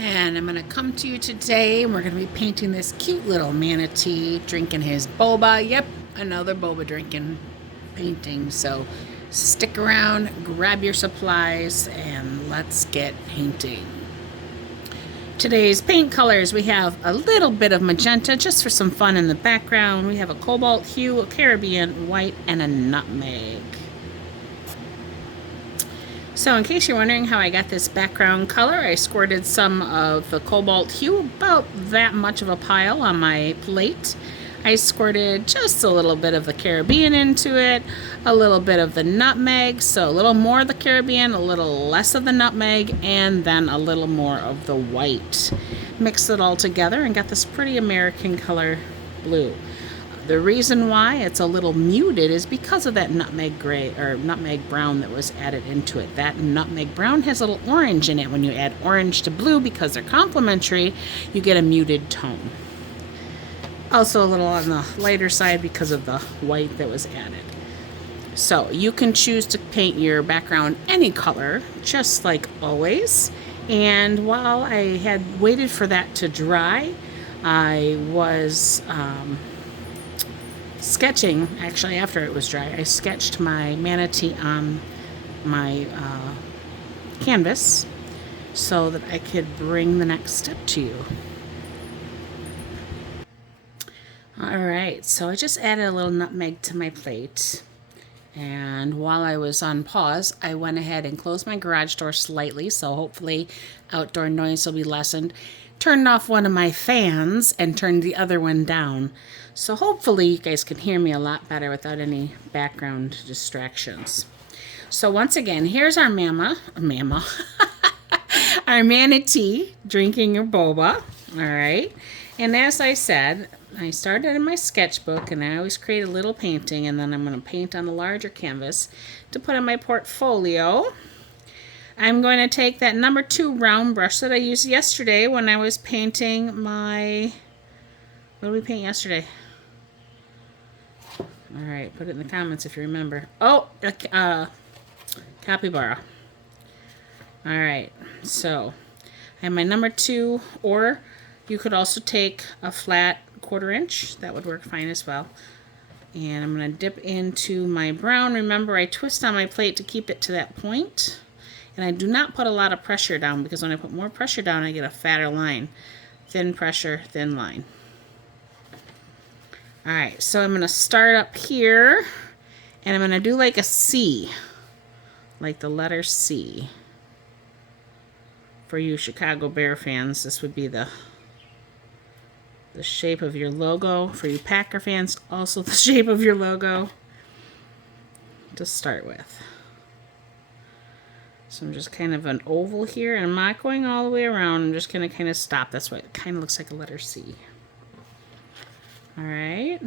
And I'm going to come to you today. We're going to be painting this cute little manatee drinking his boba. Yep, another boba drinking painting. So stick around, grab your supplies, and let's get painting. Today's paint colors, we have a little bit of magenta just for some fun in the background. We have a cobalt hue, a Caribbean white, and a nutmeg. So in case you're wondering how I got this background color, I squirted some of the cobalt hue, about that much of a pile on my plate. I squirted just a little bit of the Caribbean into it, a little bit of the nutmeg, so a little more of the Caribbean, a little less of the nutmeg, and then a little more of the white. Mixed it all together and got this pretty American color blue. The reason why it's a little muted is because of that nutmeg gray or nutmeg brown that was added into it. That nutmeg brown has a little orange in it. When you add orange to blue, because they're complementary, you get a muted tone. Also a little on the lighter side because of the white that was added. So you can choose to paint your background any color, just like always. And while I had waited for that to dry, I was sketching, actually after it was dry, I sketched my manatee on my canvas so that I could bring the next step to you. Alright, so I just added a little nutmeg to my plate, and while I was on pause, I went ahead and closed my garage door slightly, so hopefully outdoor noise will be lessened. Turned off one of my fans and turned the other one down. So hopefully you guys can hear me a lot better without any background distractions. So once again, here's our our manatee drinking your boba. All right. And as I said, I started in my sketchbook, and I always create a little painting, and then I'm going to paint on a larger canvas to put in my portfolio. I'm going to take that number 2 round brush that I used yesterday when I was painting my... What did we paint yesterday? Alright, put it in the comments if you remember. Oh, capybara. Alright, so I have my number 2, or you could also take a flat 1/4 inch. That would work fine as well. And I'm going to dip into my brown. Remember, I twist on my plate to keep it to that point. And I do not put a lot of pressure down, because when I put more pressure down, I get a fatter line. Thin pressure, thin line. Alright, so I'm going to start up here, and I'm going to do like a C. Like the letter C. For you Chicago Bear fans, this would be the shape of your logo. For you Packer fans, also the shape of your logo to start with. So I'm just kind of an oval here, and I'm not going all the way around. I'm just going to kind of stop. That's why it kind of looks like a letter C. Alright.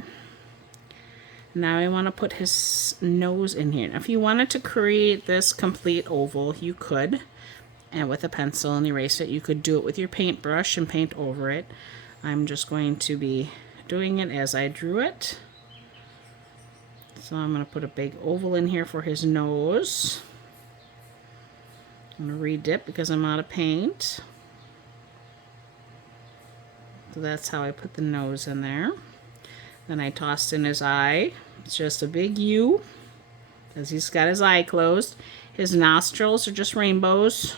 Now I want to put his nose in here. Now if you wanted to create this complete oval, you could. And with a pencil and erase it. You could do it with your paintbrush and paint over it. I'm just going to be doing it as I drew it. So I'm going to put a big oval in here for his nose. I'm going to re-dip because I'm out of paint. So that's how I put the nose in there. Then I tossed in his eye. It's just a big U, because he's got his eye closed. His nostrils are just rainbows,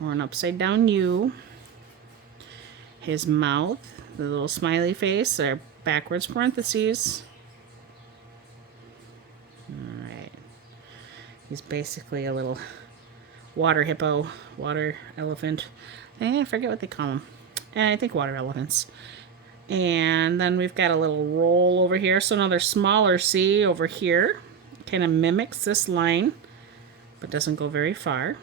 or an upside down U. His mouth, the little smiley face, are backwards parentheses. Alright. He's basically a little water hippo, water elephant. I forget what they call them. I think water elephants. And then we've got a little roll over here. So another smaller C over here. Kind of mimics this line, but doesn't go very far.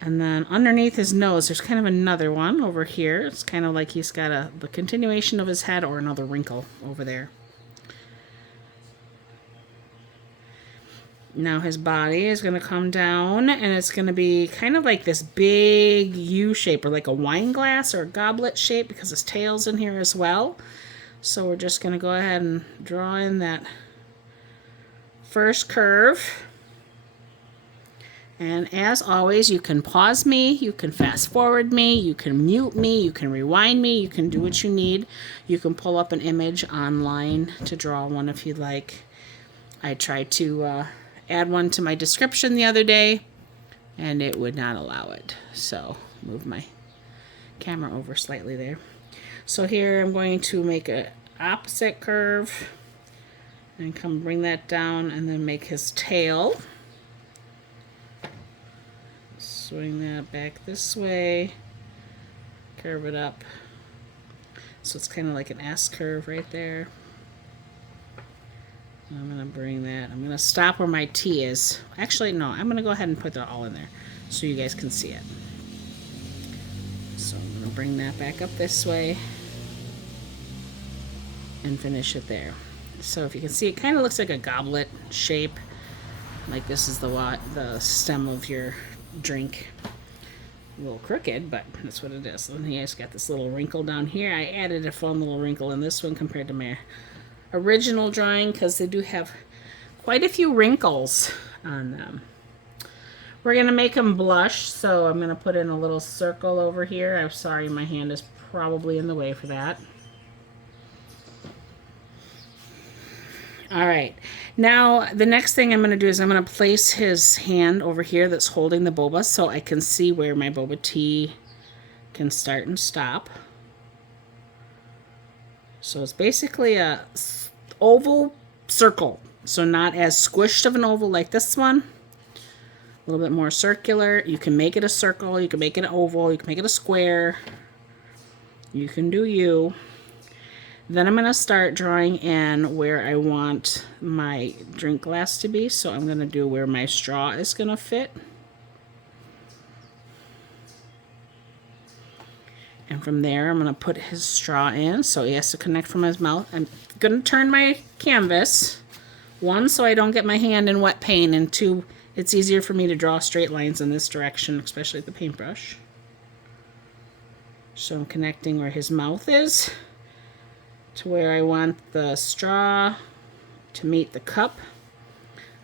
And then underneath his nose, there's kind of another one over here. It's kind of like he's got the continuation of his head, or another wrinkle over there. Now his body is going to come down, and it's going to be kind of like this big U shape, or like a wine glass or a goblet shape, because his tail's in here as well. So we're just going to go ahead and draw in that first curve. And as always, you can pause me, you can fast forward me, you can mute me, you can rewind me, you can do what you need. You can pull up an image online to draw one if you'd like. I tried to add one to my description the other day, and it would not allow it. So move my camera over slightly there. So here I'm going to make an opposite curve and come bring that down and then make his tail. Swing that back this way, curve it up. So it's kind of like an S curve right there. I'm going to bring that. I'm going to stop where my T is. Actually, no, I'm going to go ahead and put that all in there so you guys can see it. So I'm going to bring that back up this way and finish it there. So if you can see, it kind of looks like a goblet shape. Like this is the stem of your drink. A little crooked, but that's what it is. And he has got this little wrinkle down here. I added a fun little wrinkle in this one compared to my original drawing because they do have quite a few wrinkles on them. We're going to make them blush, so I'm going to put in a little circle over here. I'm sorry, my hand is probably in the way for that. All right, now the next thing I'm going to do is I'm going to place his hand over here that's holding the boba so I can see where my boba tea can start and stop. So it's basically a oval circle, so not as squished of an oval like this one. A little bit more circular. You can make it a circle, you can make it an oval, you can make it a square. You can do you. Then I'm going to start drawing in where I want my drink glass to be. So I'm going to do where my straw is going to fit. And from there, I'm going to put his straw in. So he has to connect from his mouth. I'm going to turn my canvas. One, so I don't get my hand in wet paint. And two, it's easier for me to draw straight lines in this direction, especially with the paintbrush. So I'm connecting where his mouth is to where I want the straw to meet the cup.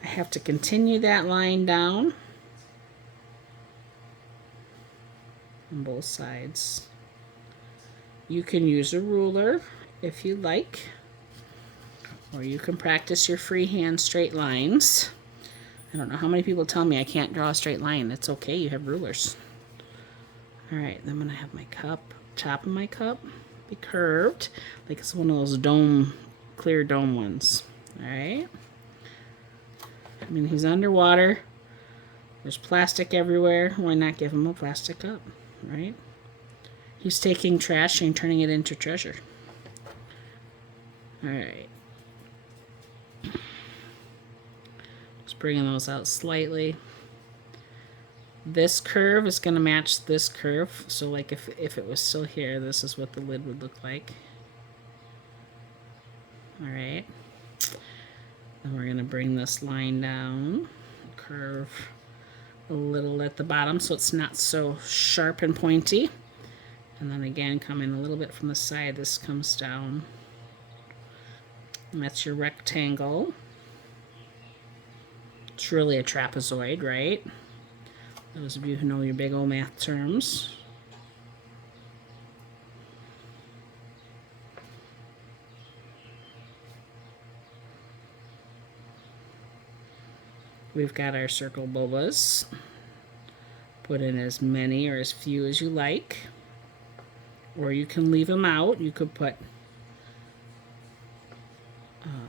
I have to continue that line down on both sides. You can use a ruler if you like, or you can practice your freehand straight lines. I don't know how many people tell me I can't draw a straight line. It's okay, you have rulers. All right, then I'm gonna have my cup, top of my cup, be curved like it's one of those clear dome ones. All right, I mean, he's underwater, there's plastic everywhere. Why not give him a plastic cup, right? He's taking trash and turning it into treasure. All right, just bringing those out slightly. This curve is going to match this curve. So like if it was still here, this is what the lid would look like. All right. Then we're going to bring this line down, curve a little at the bottom so it's not so sharp and pointy. And then again, come in a little bit from the side. This comes down. And that's your rectangle. It's really a trapezoid, right? Those of you who know your big old math terms. We've got our circle bobas. Put in as many or as few as you like. Or you can leave them out. You could put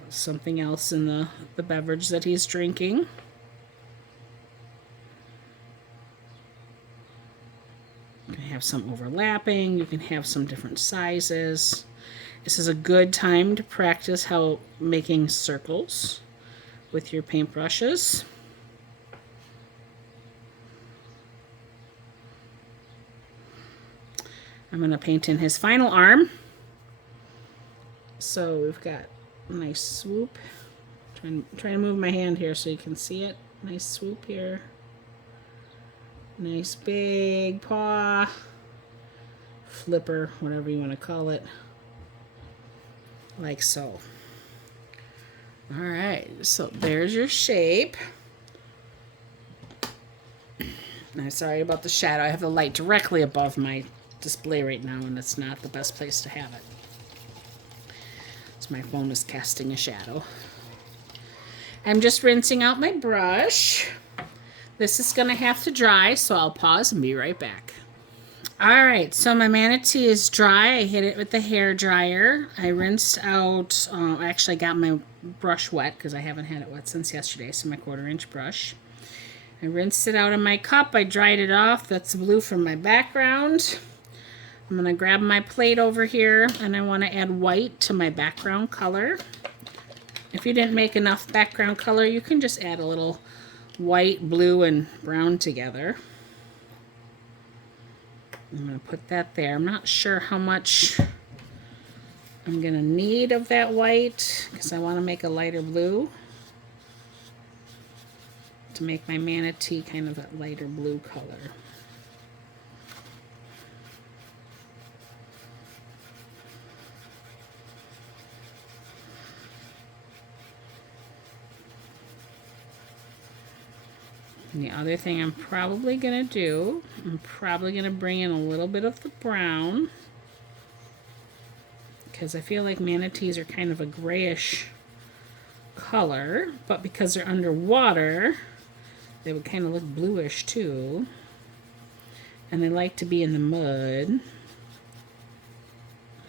something else in the beverage that he's drinking. You can have some overlapping. You can have some different sizes. This is a good time to practice how making circles with your paintbrushes. I'm going to paint in his final arm. So we've got a nice swoop. Trying to move my hand here so you can see it. Nice swoop here. Nice big paw. Flipper, whatever you want to call it. Like so. Alright, so there's your shape. I'm sorry about the shadow. I have the light directly above my display right now, and it's not the best place to have it. So my phone is casting a shadow. I'm just rinsing out my brush. This is going to have to dry, so I'll pause and be right back. All right, so my Manatee is dry. I hit it with the hair dryer. I rinsed out, I actually got my brush wet because I haven't had it wet since yesterday, so my 1/4-inch brush. I rinsed it out in my cup. I dried it off. That's the blue from my background. I'm going to grab my plate over here, and I want to add white to my background color. If you didn't make enough background color, you can just add a little white, blue, and brown together. I'm going to put that there. I'm not sure how much I'm going to need of that white because I want to make a lighter blue to make my Manatee kind of a lighter blue color. And the other thing I'm probably going to do, I'm probably going to bring in a little bit of the brown because I feel like manatees are kind of a grayish color, but because they're underwater, they would kind of look bluish too. And they like to be in the mud.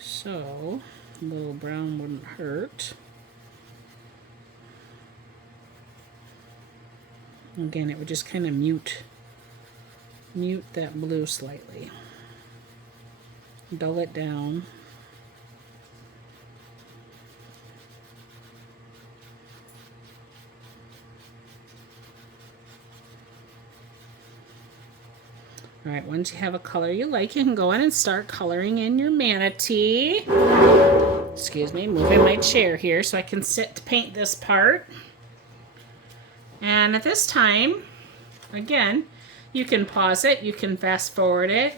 So a little brown wouldn't hurt. Again, it would just kind of mute that blue slightly. Dull it down. All right, once you have a color you like, you can go in and start coloring in your Manatee. Excuse me, moving my chair here so I can sit to paint this part. And at this time, again, you can pause it, you can fast forward it,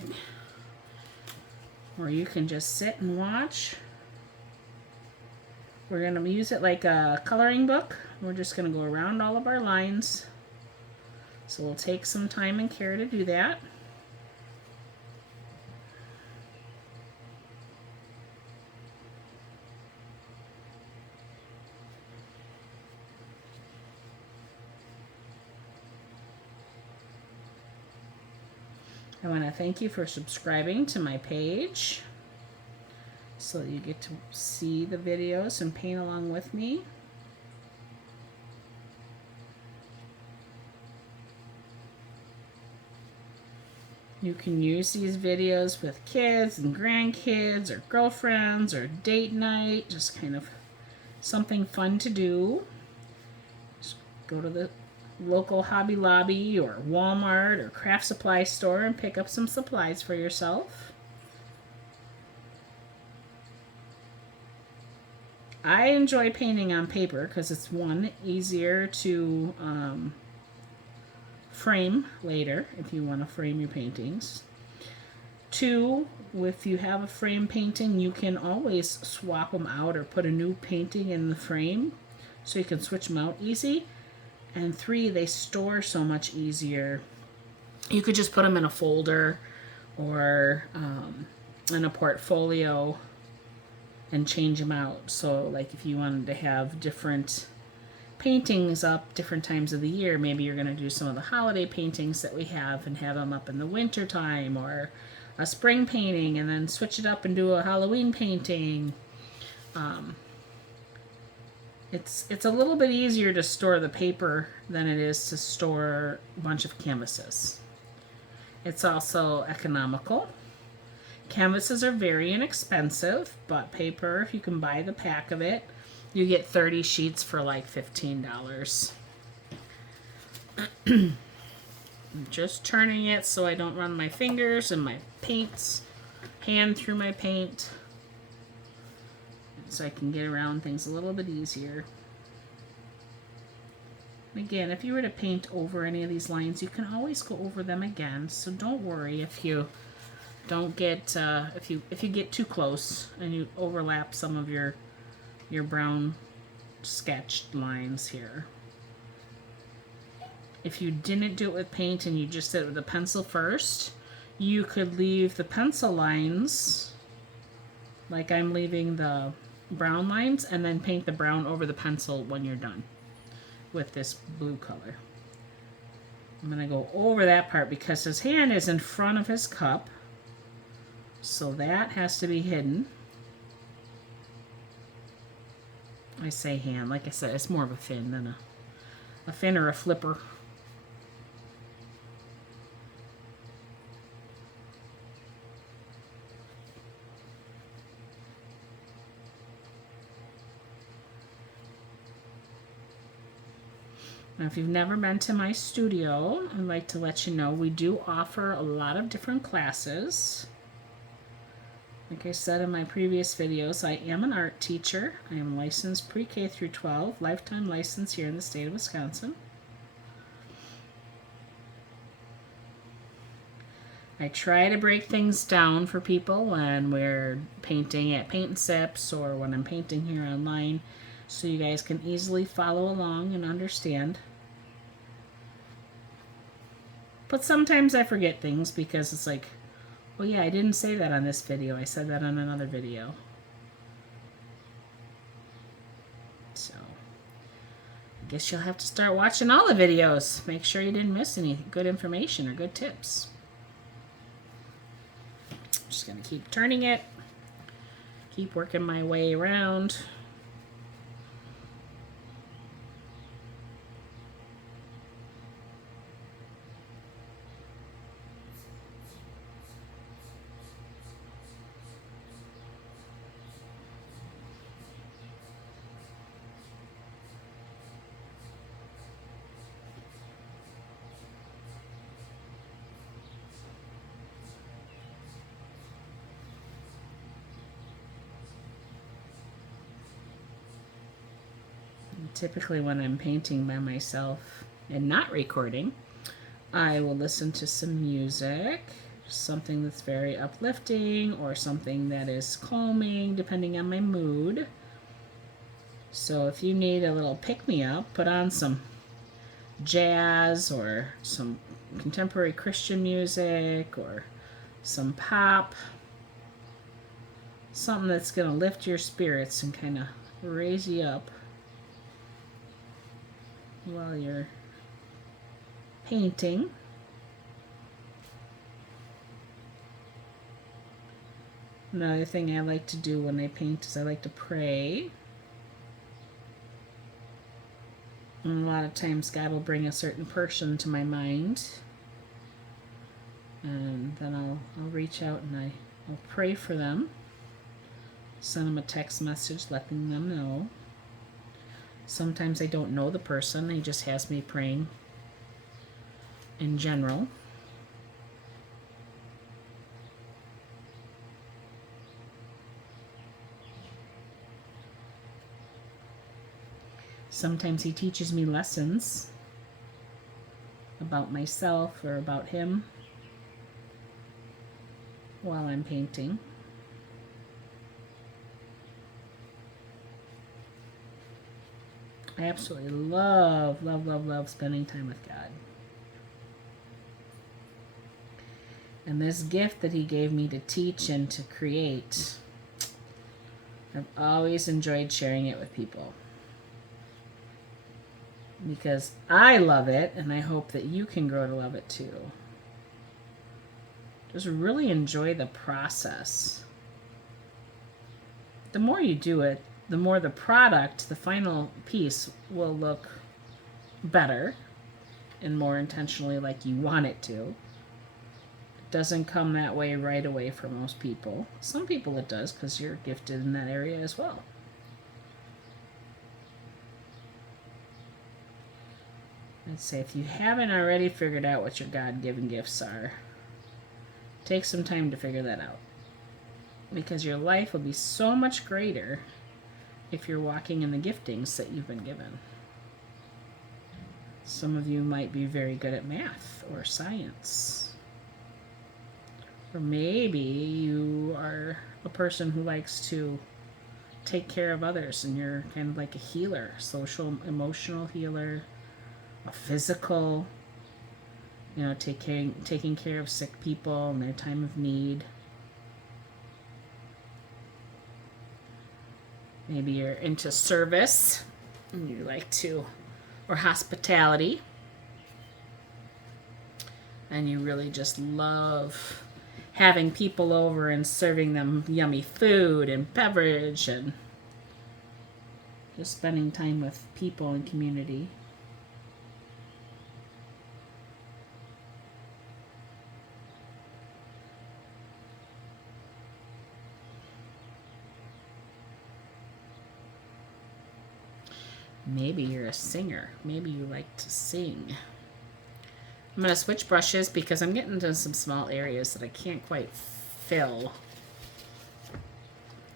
or you can just sit and watch. We're going to use it like a coloring book. We're just going to go around all of our lines. So we'll take some time and care to do that. I want to thank you for subscribing to my page so that you get to see the videos and paint along with me. You can use these videos with kids and grandkids or girlfriends or date night, just kind of something fun to do. Just go to the local Hobby Lobby or Walmart or craft supply store and pick up some supplies for yourself. I enjoy painting on paper because it's one, easier to frame later if you want to frame your paintings. Two, if you have a frame painting, you can always swap them out or put a new painting in the frame so you can switch them out easy. And three, they store so much easier. You could just put them in a folder or in a portfolio and change them out. So like if you wanted to have different paintings up different times of the year, maybe you're going to do some of the holiday paintings that we have and have them up in the winter time, or a spring painting and then switch it up and do a Halloween painting. It's a little bit easier to store the paper than it is to store a bunch of canvases. It's also economical. Canvases are very inexpensive, but paper, if you can buy the pack of it, you get 30 sheets for like $15. I'm just turning it so I don't run my fingers and my hand through my paint, so I can get around things a little bit easier. Again, if you were to paint over any of these lines, you can always go over them again, so don't worry if you don't get if you get too close and you overlap some of your brown sketched lines here. If you didn't do it with paint and you just did it with a pencil first, you could leave the pencil lines, like I'm leaving the brown lines, and then paint the brown over the pencil when you're done with this blue color. I'm going to go over that part because his hand is in front of his cup, so that has to be hidden. I say hand, like I said, it's more of a fin than a fin or a flipper. Now, if you've never been to my studio, I'd like to let you know we do offer a lot of different classes. Like I said in my previous videos, I am an art teacher. I am licensed pre-K through 12, lifetime license here in the state of Wisconsin. I try to break things down for people when we're painting at Paint and Sips or when I'm painting here online, so you guys can easily follow along and understand. But sometimes I forget things because it's like, well, yeah, I didn't say that on this video. I said that on another video. So, I guess you'll have to start watching all the videos. Make sure you didn't miss any good information or good tips. Just going to keep turning it. Keep working my way around. Typically when I'm painting by myself and not recording, I will listen to some music, something that's very uplifting or something that is calming depending on my mood. So if you need a little pick-me-up, put on some jazz or some contemporary Christian music or some pop, something that's going to lift your spirits and kind of raise you up while you're painting. Another thing I like to do when I paint is I like to pray. And a lot of times God will bring a certain person to my mind. And then I'll reach out and I'll pray for them. Send them a text message letting them know. Sometimes I don't know the person, he just has me praying in general. Sometimes he teaches me lessons about myself or about him while I'm painting. I absolutely love spending time with God. And this gift that he gave me to teach and to create, I've always enjoyed sharing it with people. Because I love it, and I hope that you can grow to love it too. Just really enjoy the process. The more you do it, the more the product, the final piece, will look better and more intentionally like you want it to. It doesn't come that way right away for most people. Some people it does because you're gifted in that area as well. I'd say if you haven't already figured out what your God-given gifts are, take some time to figure that out. Because your life will be so much greater if you're walking in the giftings that you've been given. Some of you might be very good at math or science. Or maybe you are a person who likes to take care of others and you're kind of like a healer, social, emotional healer, a physical You know, taking care of sick people in their time of need. Maybe you're into service and you like to, or hospitality, and you really just love having people over and serving them yummy food and beverage and just spending time with people and community. Maybe you're a singer. Maybe you like to sing. I'm going to switch brushes because I'm getting into some small areas that I can't quite fill.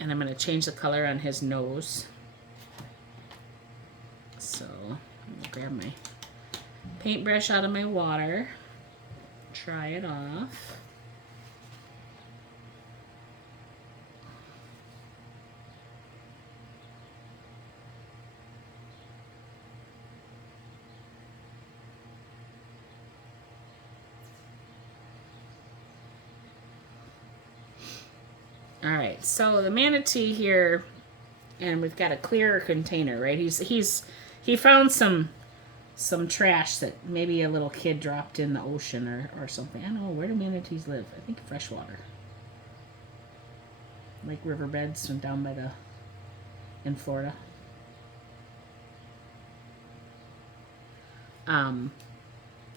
And I'm going to change the color on his nose. So I'm going to grab my paintbrush out of my water. Try it off. All right, so the manatee here, and we've got a clear container, right? He found some trash that maybe a little kid dropped in the ocean or something. I don't know, where do manatees live? I think freshwater, like riverbeds and down by in Florida.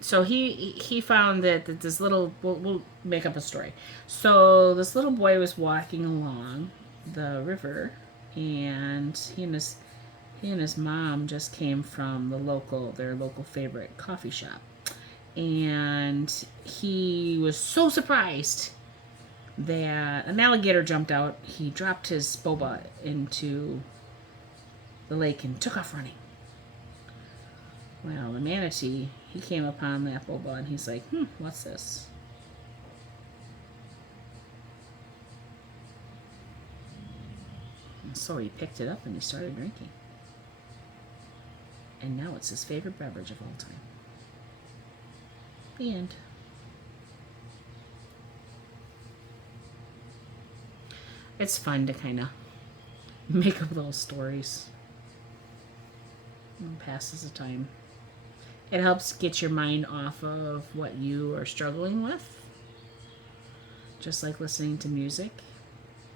So he found that this little, we'll make up a story. So this little boy was walking along the river, and he and his mom just came from their local favorite coffee shop, and he was so surprised that an alligator jumped out. He dropped his boba into the lake and took off running. Well, the manatee, he came upon that boba and he's like, what's this? And so he picked it up and he started drinking. And now it's his favorite beverage of all time. The end. It's fun to kind of make up those stories. And passes the time. It helps get your mind off of what you are struggling with. Just like listening to music.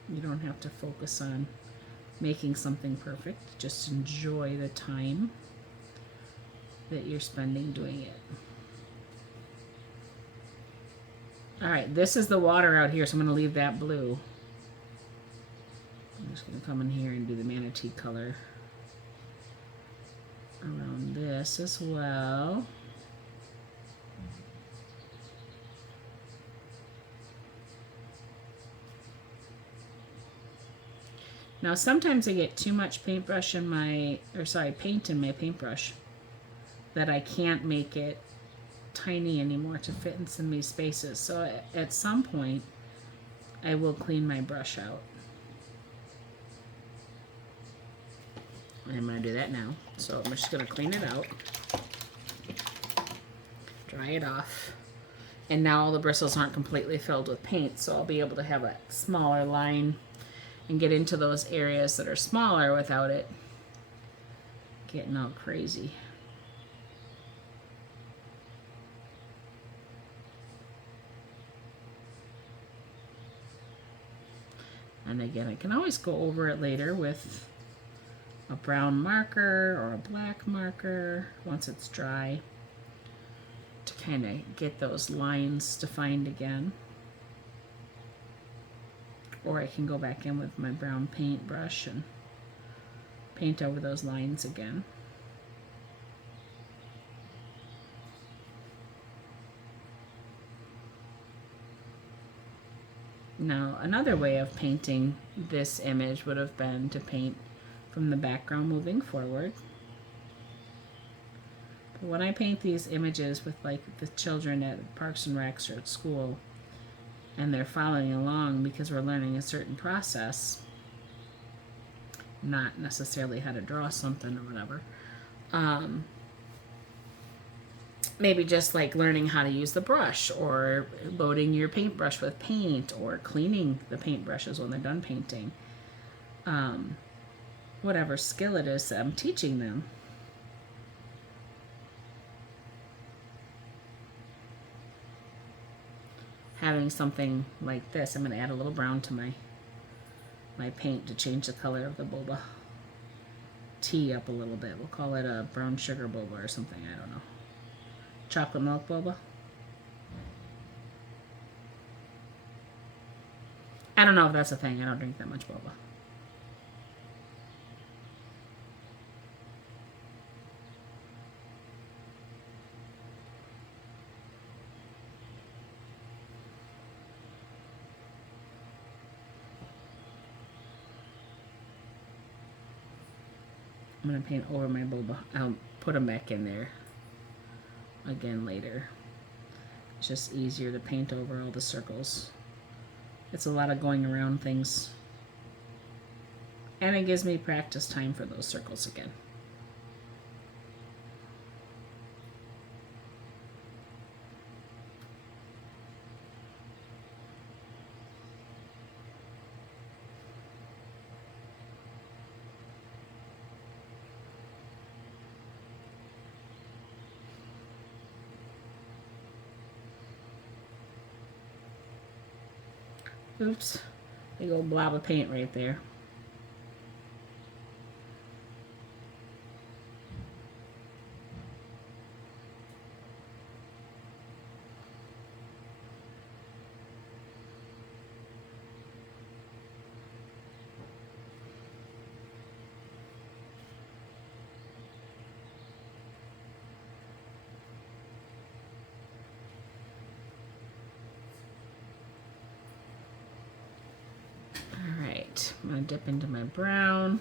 You don't have to focus on making something perfect. Just enjoy the time that you're spending doing it. Alright, this is the water out here, so I'm going to leave that blue. I'm just going to come in here and do the manatee color around this as well. Now sometimes I get too much paint in my paintbrush that I can't make it tiny anymore to fit in some of these spaces. So at some point I will clean my brush out. I'm going to do that now. So I'm just going to clean it out, dry it off, and now all the bristles aren't completely filled with paint, so I'll be able to have a smaller line and get into those areas that are smaller without it getting all crazy. And again, I can always go over it later with a brown marker or a black marker once it's dry to kind of get those lines defined again. Or I can go back in with my brown paintbrush and paint over those lines again. Now, another way of painting this image would have been to paint from the background moving forward. But when I paint these images with like the children at Parks and Recs or at school, and they're following along because we're learning a certain process, not necessarily how to draw something or whatever, maybe just like learning how to use the brush, or loading your paintbrush with paint, or cleaning the paintbrushes when they're done painting. Whatever skill it is that I'm teaching them. Having something like this, I'm going to add a little brown to my paint to change the color of the boba tea up a little bit. We'll call it a brown sugar boba or something, I don't know. Chocolate milk boba. I don't know if that's a thing. I don't drink that much boba. I'm going to paint over my boba. I'll put them back in there again later. It's just easier to paint over all the circles. It's a lot of going around things. And it gives me practice time for those circles again. Oops, big old blob of paint right there. I'm going to dip into my brown.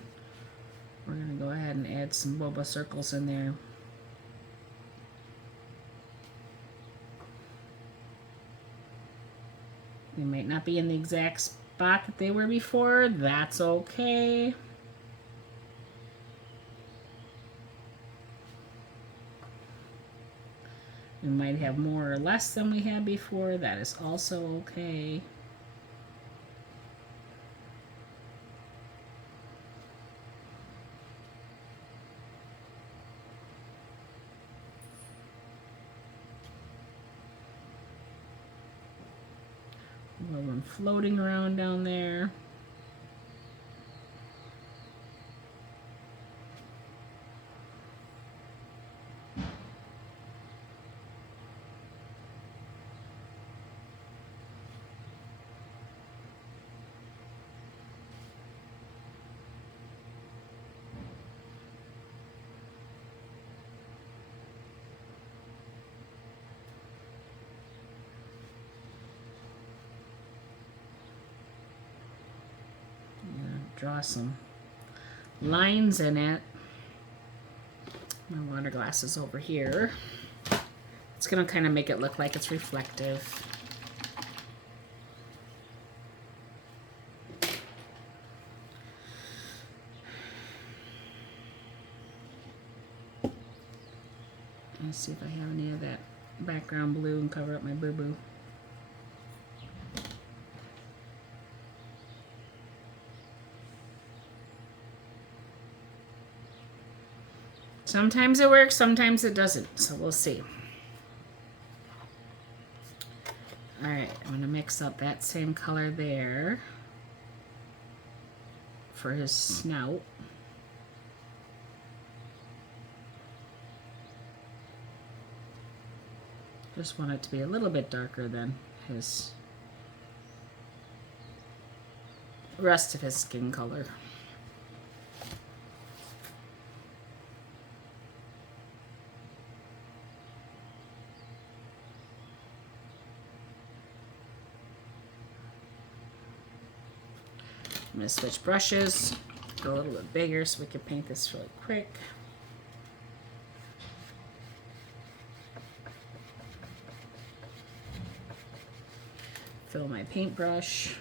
We're going to go ahead and add some boba circles in there. They might not be in the exact spot that they were before. That's okay. We might have more or less than we had before. That is also okay. One floating around down there. Draw some lines in it. My water glass is over here. It's going to kind of make it look like it's reflective. Let's see if I have any of that background blue and cover up my boo-boo. Sometimes it works, sometimes it doesn't, so we'll see. All right, I'm going to mix up that same color there for his snout. Just want it to be a little bit darker than his rest of his skin color. I'm going to switch brushes, go a little bit bigger so we can paint this really quick. Fill my paintbrush.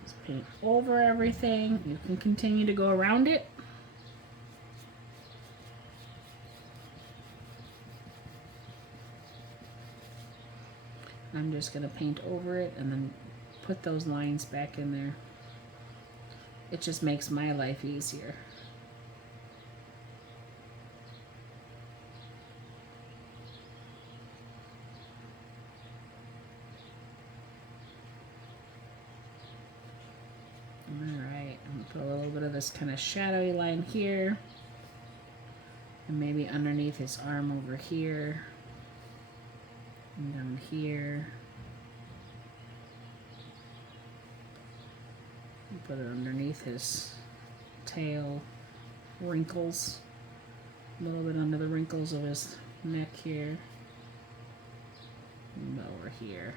Let's over everything. You can continue to go around it. I'm just going to paint over it and then put those lines back in there. It just makes my life easier. Alright, I'm going to put a little bit of this kind of shadowy line here. And maybe underneath his arm over here. And down here. And put it underneath his tail. Wrinkles. A little bit under the wrinkles of his neck here. And over here.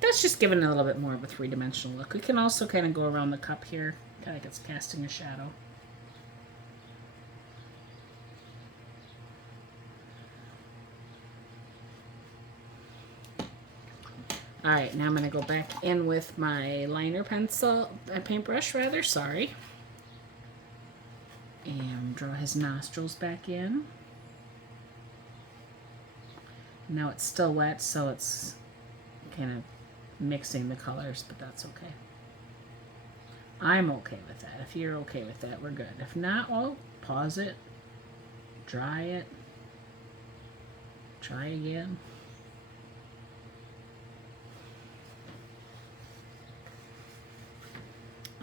That's just giving it a little bit more of a three-dimensional look. We can also kind of go around the cup here, kind of like it's casting a shadow. Alright, now I'm going to go back in with my liner pencil, paintbrush rather, sorry. And draw his nostrils back in. Now it's still wet, so it's kind of mixing the colors, but that's okay. I'm okay with that. If you're okay with that, we're good. If not, well, pause it, dry it, try again.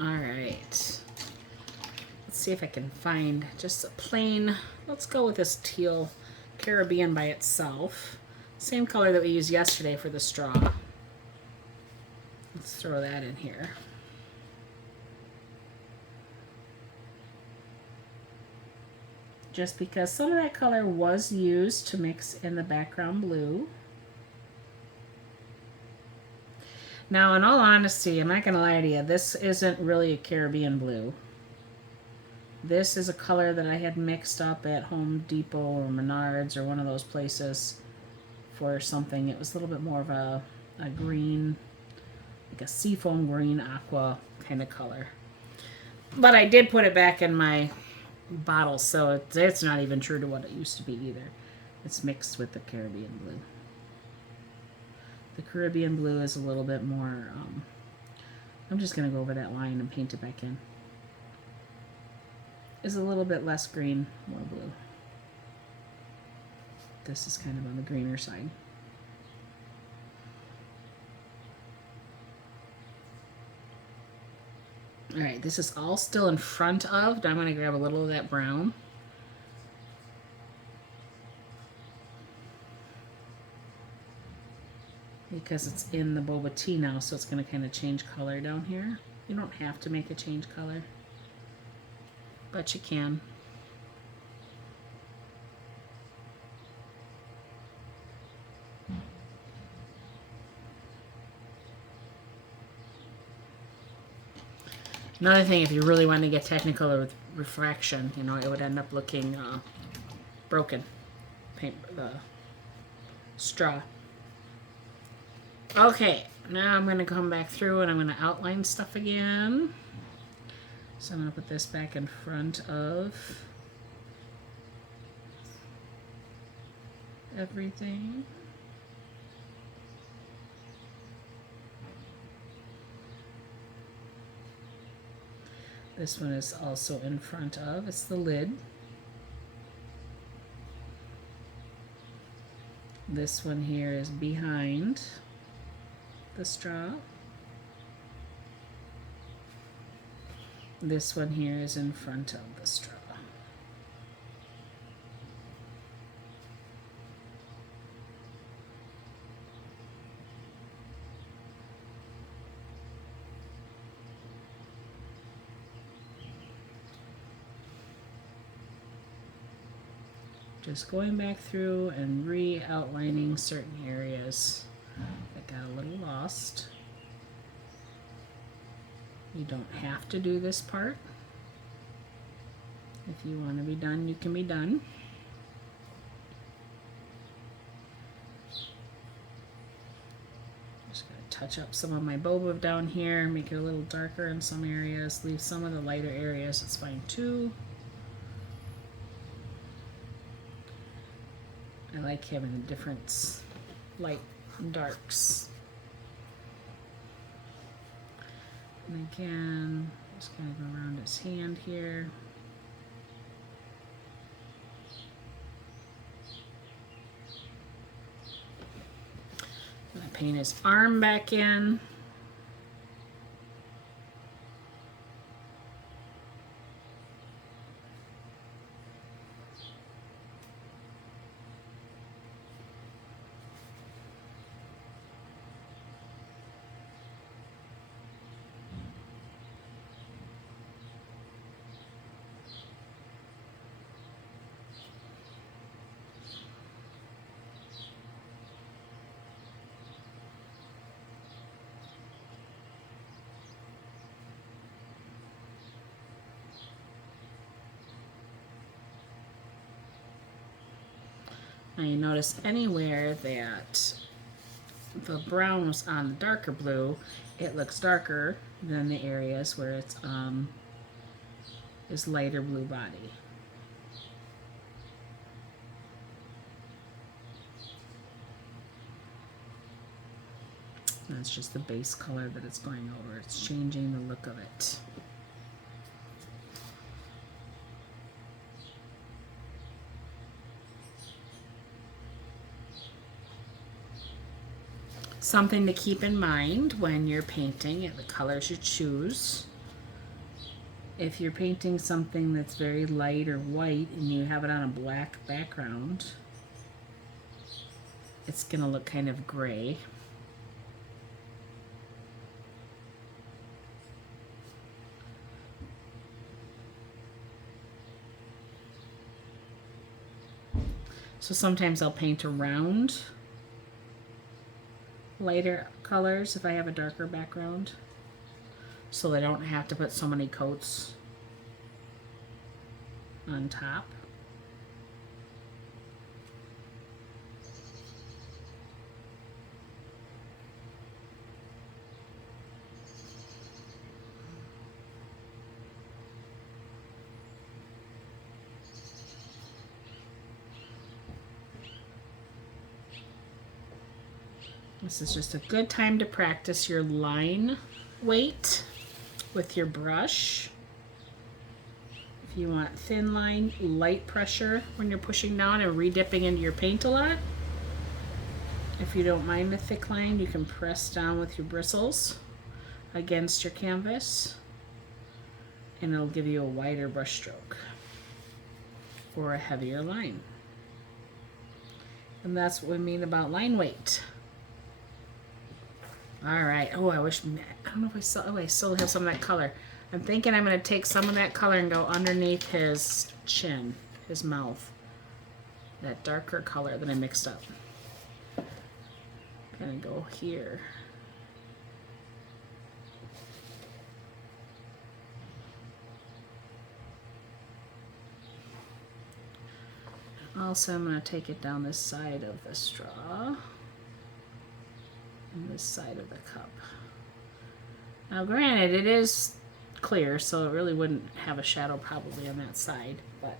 All right, let's see if I can find just a plain, let's go with this teal Caribbean by itself. Same color that we used yesterday for the straw. Let's throw that in here. Just because some of that color was used to mix in the background blue. Now, in all honesty, I'm not going to lie to you, this isn't really a Caribbean blue. This is a color that I had mixed up at Home Depot or Menards or one of those places for something. It was a little bit more of a green, like a seafoam green aqua kind of color. But I did put it back in my bottle, so it's not even true to what it used to be either. It's mixed with the Caribbean blue. The Caribbean blue is a little bit more, I'm just going to go over that line and paint it back in. Is a little bit less green, more blue. This is kind of on the greener side. Alright, this is all still in front of. Now I'm going to grab a little of that brown. Because it's in the boba tea now, so it's going to kind of change color down here. You don't have to make a change color, but you can. Another thing, if you really want to get technical with refraction, you know, it would end up looking broken. Paint the straw. Okay, now I'm going to come back through and I'm going to outline stuff again. So I'm going to put this back in front of everything. This one is also in front of, it's the lid. This one here is behind the straw. This one here is in front of the straw. Just going back through and re-outlining certain areas that got a little lost. You don't have to do this part. If you want to be done, you can be done. Just going to touch up some of my boba down here, make it a little darker in some areas, leave some of the lighter areas, it's fine too. I like having the different light and darks. And again, just kind of go around his hand here. I'm gonna paint his arm back in. Now you notice anywhere that the brown was on the darker blue, it looks darker than the areas where it's this lighter blue body. That's just the base color that it's going over. It's changing the look of it. Something to keep in mind when you're painting the colors you choose. If you're painting something that's very light or white and you have it on a black background, it's going to look kind of gray. So sometimes I'll paint around lighter colors if I have a darker background, so I don't have to put so many coats on top. This is just a good time to practice your line weight with your brush. If you want thin line, light pressure when you're pushing down and redipping into your paint a lot. If you don't mind the thick line, you can press down with your bristles against your canvas and it'll give you a wider brush stroke or a heavier line. And that's what we mean about line weight. All right. Oh, I don't know if I still, I still have some of that color. I'm thinking I'm going to take some of that color and go underneath his chin, his mouth. That darker color that I mixed up. Gonna go here. Also, I'm going to take it down this side of the straw. And this side of the cup. Now granted, it is clear, so it really wouldn't have a shadow probably on that side, but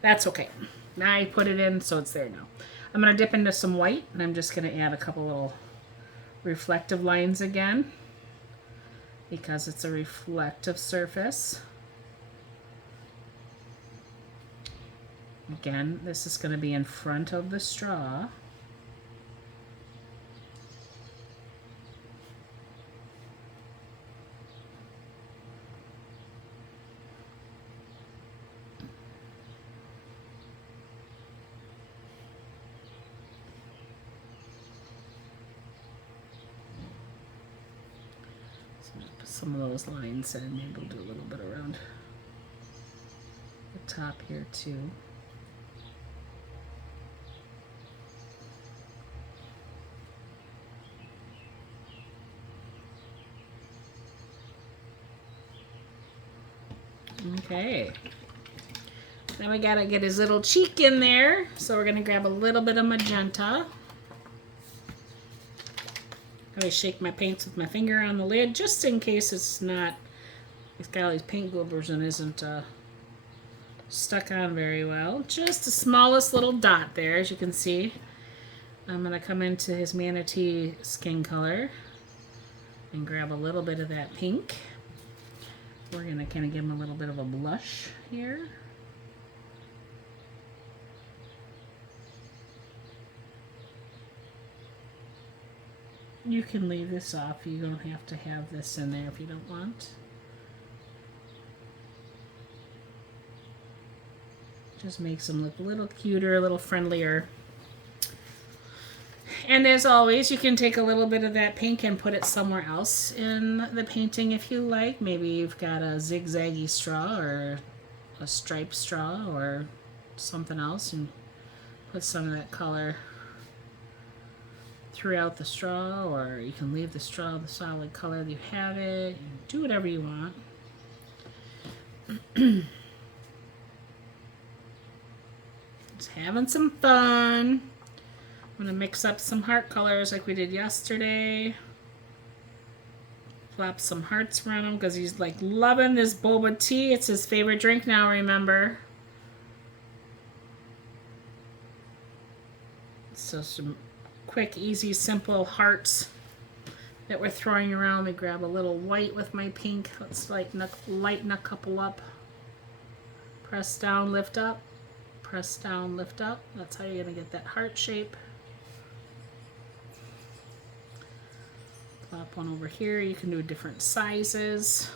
that's okay. Now I put it in, so it's there now. I'm going to dip into some white, and I'm just going to add a couple little reflective lines again, because it's a reflective surface. Again, this is going to be in front of the straw. Some of those lines and maybe we'll do a little bit around the top here too. Okay. Then we gotta get his little cheek in there. So we're gonna grab a little bit of magenta. I always shake my paints with my finger on the lid just in case it's got all these paint goobers and isn't stuck on very well. Just the smallest little dot there, as you can see. I'm going to come into his Manatee skin color and grab a little bit of that pink. We're going to kind of give him a little bit of a blush here. You can leave this off. You don't have to have this in there if you don't want. Just makes them look a little cuter, a little friendlier. And as always, you can take a little bit of that pink and put it somewhere else in the painting if you like. Maybe you've got a zigzaggy straw or a striped straw or something else, and put some of that color throughout the straw, or you can leave the straw the solid color that you have it. Do whatever you want. Just having some fun. I'm going to mix up some heart colors like we did yesterday. Flop some hearts around him because he's like loving this boba tea. It's his favorite drink now, remember. So some quick, easy, simple hearts that we're throwing around. We grab a little white with my pink. Let's lighten a couple up. Press down, lift up. Press down, lift up. That's how you're going to get that heart shape. Plop one over here. You can do different sizes.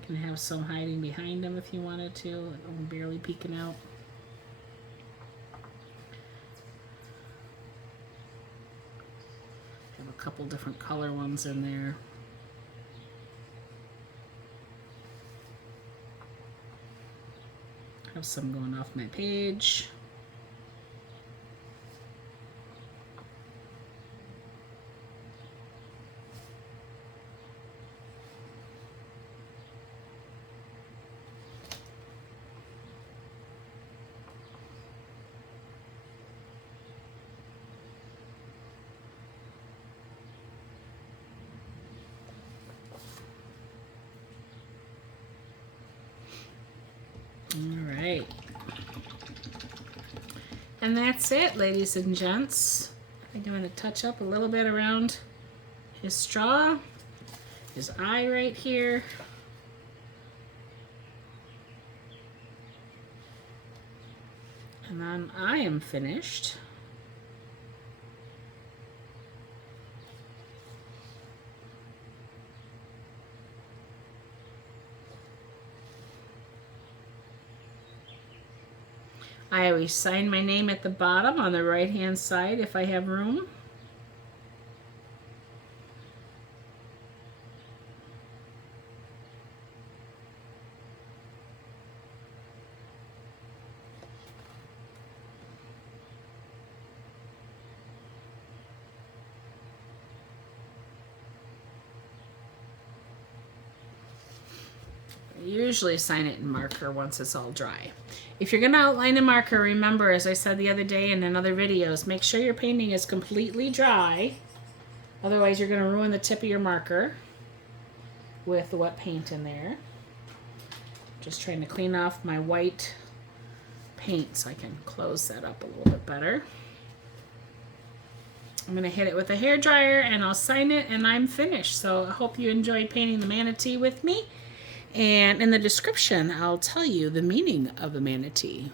You can have some hiding behind them if you wanted to, like barely peeking out. Have a couple different color ones in there. Have some going off my page. All right. And that's it, ladies and gents. I'm going to touch up a little bit around his straw, his eye right here. And then I am finished. I always sign my name at the bottom on the right hand side if I have room. I usually sign it in marker once it's all dry. If you're going to outline in marker, remember, as I said the other day and in other videos, make sure your painting is completely dry. Otherwise, you're going to ruin the tip of your marker with the wet paint in there. Just trying to clean off my white paint so I can close that up a little bit better. I'm going to hit it with a hairdryer and I'll sign it and I'm finished. So I hope you enjoyed painting the manatee with me. And in the description, I'll tell you the meaning of the manatee.